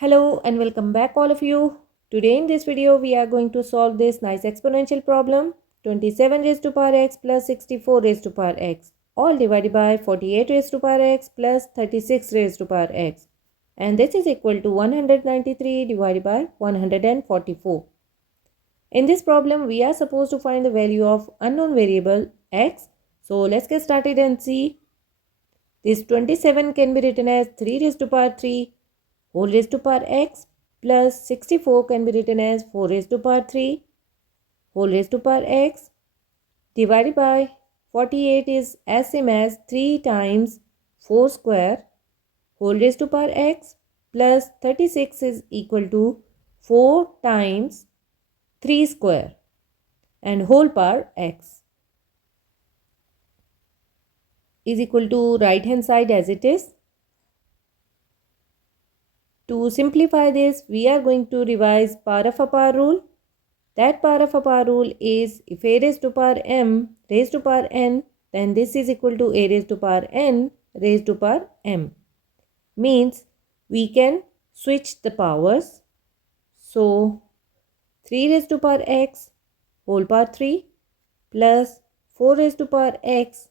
Hello and welcome back all of you. Today in this video we are going to solve this nice exponential problem 27 raised to power x plus 64 raised to power x all divided by 48 raised to power x plus 36 raised to power x, and this is equal to 193 divided by 144. In this problem we are supposed to find the value of unknown variable x. So let's get started and see. This 27 can be written as 3 raised to power 3 whole raised to power x plus 64 can be written as 4 raised to power 3 whole raised to power x divided by 48 is as same as 3 times 4 square whole raised to power x plus 36 is equal to 4 times 3 square and whole power x is equal to right hand side as it is. To simplify this, we are going to revise power of a power rule. That power of a power rule is if a raised to power m raised to power n, then this is equal to a raised to power n raised to power m. Means we can switch the powers. So 3 raised to power x whole power 3 plus 4 raised to power x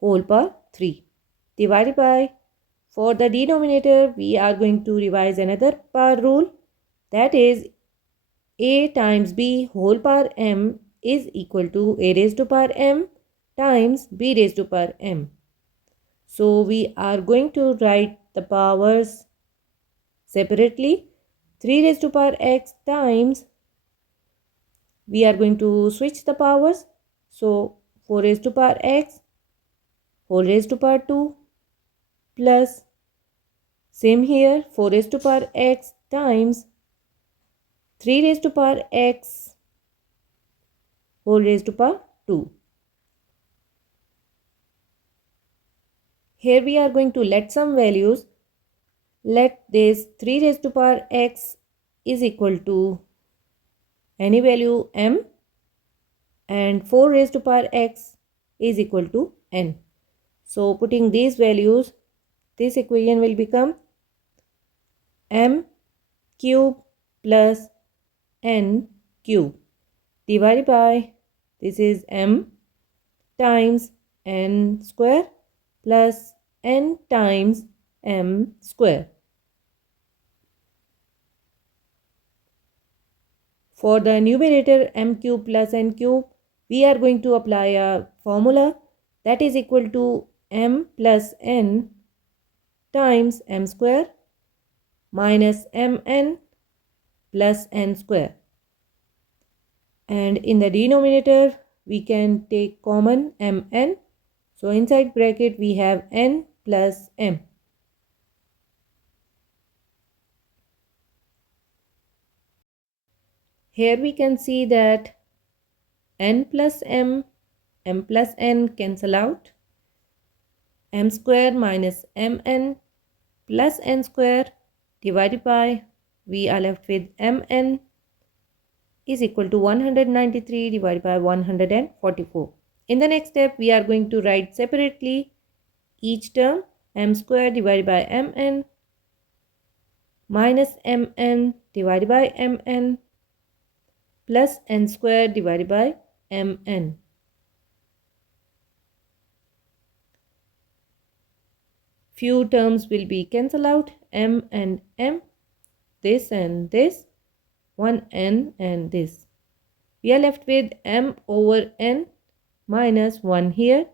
whole power 3 divided by, for the denominator we are going to revise another power rule, that is a times b whole power m is equal to a raised to power m times b raised to power m. So we are going to write the powers separately. 3 raised to power x times, we are going to switch the powers. So 4 raised to power x whole raised to power 2 plus same here 4 raised to power x times 3 raised to power x whole raised to power 2. Here we are going to let some values. Let this 3 raised to power x is equal to any value m and 4 raised to power x is equal to n. So putting these values, this equation will become m cube plus n cube divided by, this is m times n square plus n times m square. For the numerator m cube plus n cube, we are going to apply a formula that is equal to m plus n times m square minus mn plus n square. And in the denominator, we can take common mn. So inside bracket, we have n plus m. Here we can see that n plus m plus n cancel out. M square minus mn plus n square divided by, we are left with mn is equal to 193 divided by 144. In the next step, we are going to write separately each term. M square divided by mn minus mn divided by mn plus n square divided by mn. Few terms will be cancelled out, m and m, this and this, one n and this. We are left with m over n minus 1 here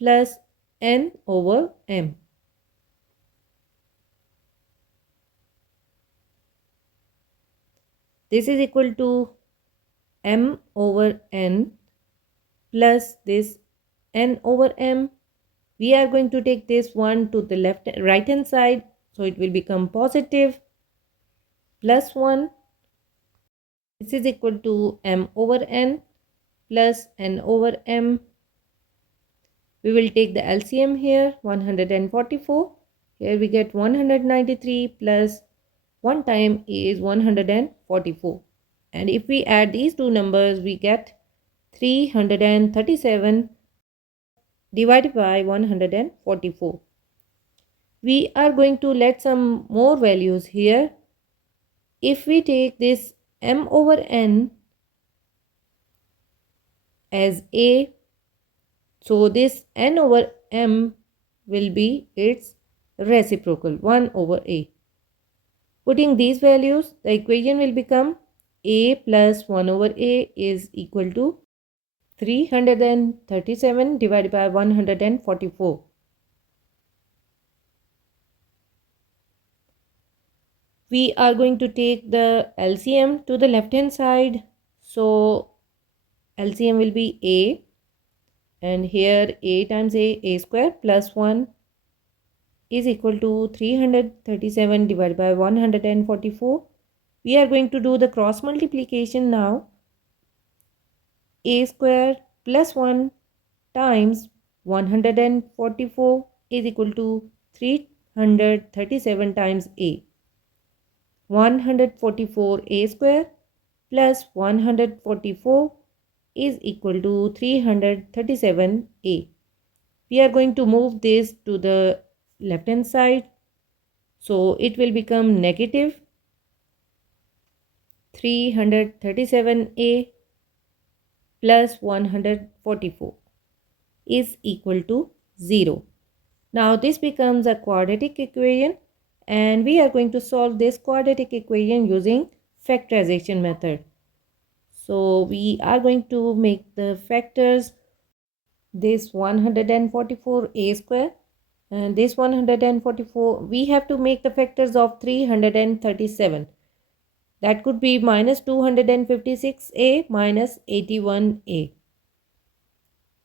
plus n over m. This is equal to m over n plus this n over m. We are going to take this one to the right hand side, so it will become positive plus 1. This is equal to m over n plus n over m. We will take the LCM here, 144. Here we get 193 plus 1 time is 144. And if we add these two numbers, we get 337 divided by 144. We are going to let some more values here. if we take this m over n as a, so this n over m will be its reciprocal, 1 over a. Putting these values, the equation will become a plus 1 over a is equal to 337 divided by 144. We are going to take the LCM to the left hand side. So LCM will be a, and here a times a square plus 1 is equal to 337 divided by 144. We are going to do the cross multiplication now. A square plus 1 times 144 is equal to 337 times a. 144 a square plus 144 is equal to 337 a. We are going to move this to the left hand side. So it will become negative 337a plus 144 is equal to 0. Now this becomes a quadratic equation, and we are going to solve this quadratic equation using factorization method. So we are going to make the factors, this 144a square and this 144. We have to make the factors of 337. That could be minus 256a minus 81a.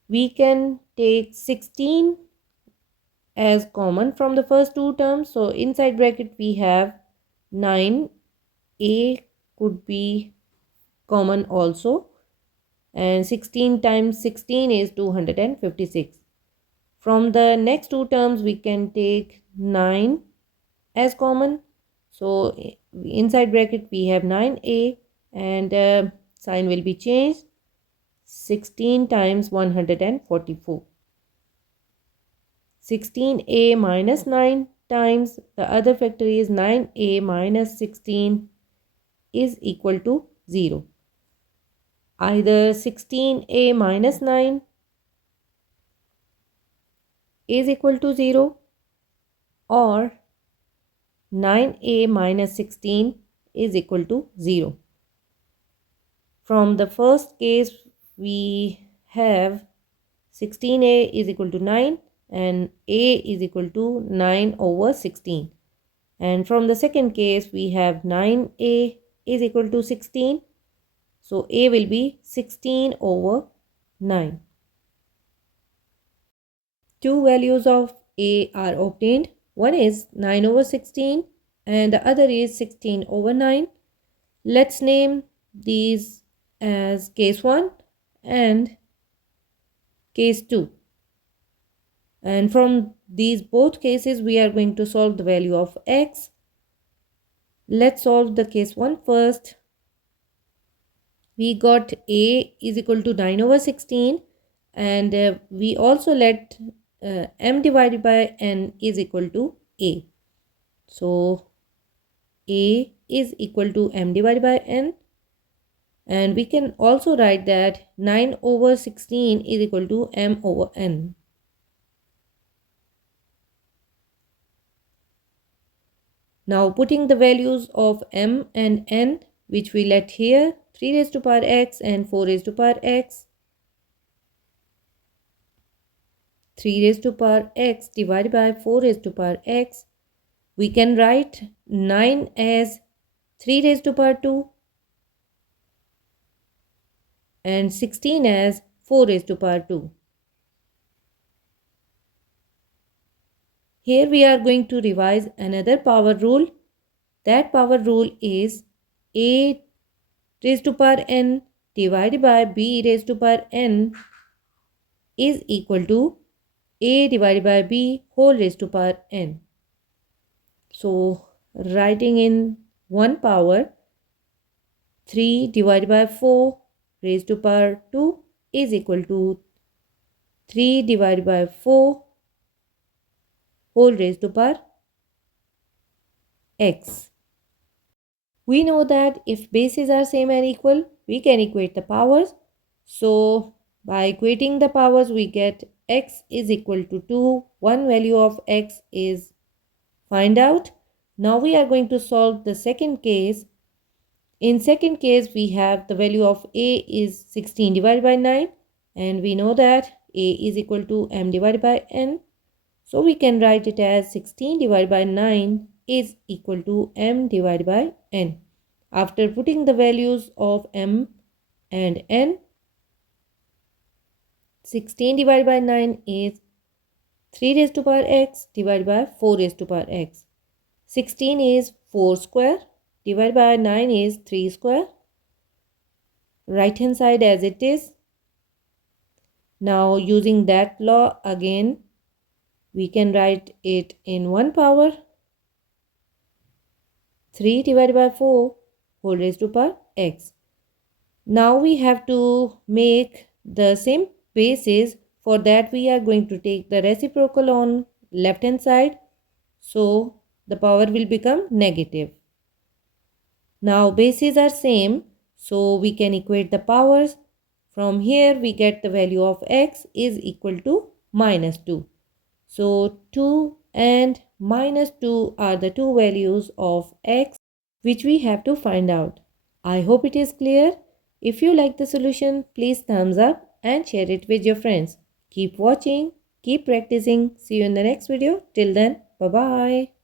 We can take 16 as common from the first two terms. So inside bracket we have 9. A could be common also. And 16 times 16 is 256. From the next two terms we can take 9 as common. So inside bracket we have 9a, and sign will be changed. 16 times 144. 16a minus 9 times the other factor is 9a minus 16 is equal to 0. Either 16a minus 9 is equal to 0 or 9a minus 16 is equal to 0. From the first case we have 16a is equal to 9 and a is equal to 9 over 16. And from the second case we have 9a is equal to 16. So a will be 16 over 9. Two values of a are obtained. One is 9 over 16 and the other is 16 over 9. Let's name these as case 1 and case 2. And from these both cases we are going to solve the value of x. Let's solve the case 1 first. We got a is equal to 9 over 16, and we also let m divided by n is equal to a. So a is equal to m divided by n, and we can also write that 9 over 16 is equal to m over n. Now putting the values of m and n which we let here, 3 raised to power x and 4 raised to power x. 3 raised to power x divided by 4 raised to power x. We can write 9 as 3 raised to power 2 and 16 as 4 raised to power 2. Here we are going to revise another power rule. That power rule is a raised to power n divided by b raised to power n is equal to a divided by b whole raised to power n. So writing in one power, 3 divided by 4 raised to power 2 is equal to 3 divided by 4 whole raised to power x. We know that if bases are same and equal, we can equate the powers. So by equating the powers, we get x is equal to 2. One value of x is find out. Now we are going to solve the second case. In second case, we have the value of a is 16 divided by 9, and we know that a is equal to m divided by n. So we can write it as 16 divided by 9 is equal to m divided by n. After putting the values of m and n, 16 divided by 9 is 3 raised to power x divided by 4 raised to power x. 16 is 4 square divided by 9 is 3 square. Right hand side as it is. Now using that law again, we can write it in 1 power. 3 divided by 4 whole raised to power x. Now we have to make the same bases. For that we are going to take the reciprocal on left hand side. So the power will become negative. Now bases are same, so we can equate the powers. From here we get the value of x is equal to minus 2. So 2 and minus 2 are the two values of x which we have to find out. I hope it is clear. If you like the solution, please thumbs up and share it with your friends. Keep watching, keep practicing. See you in the next video. Till then, bye-bye.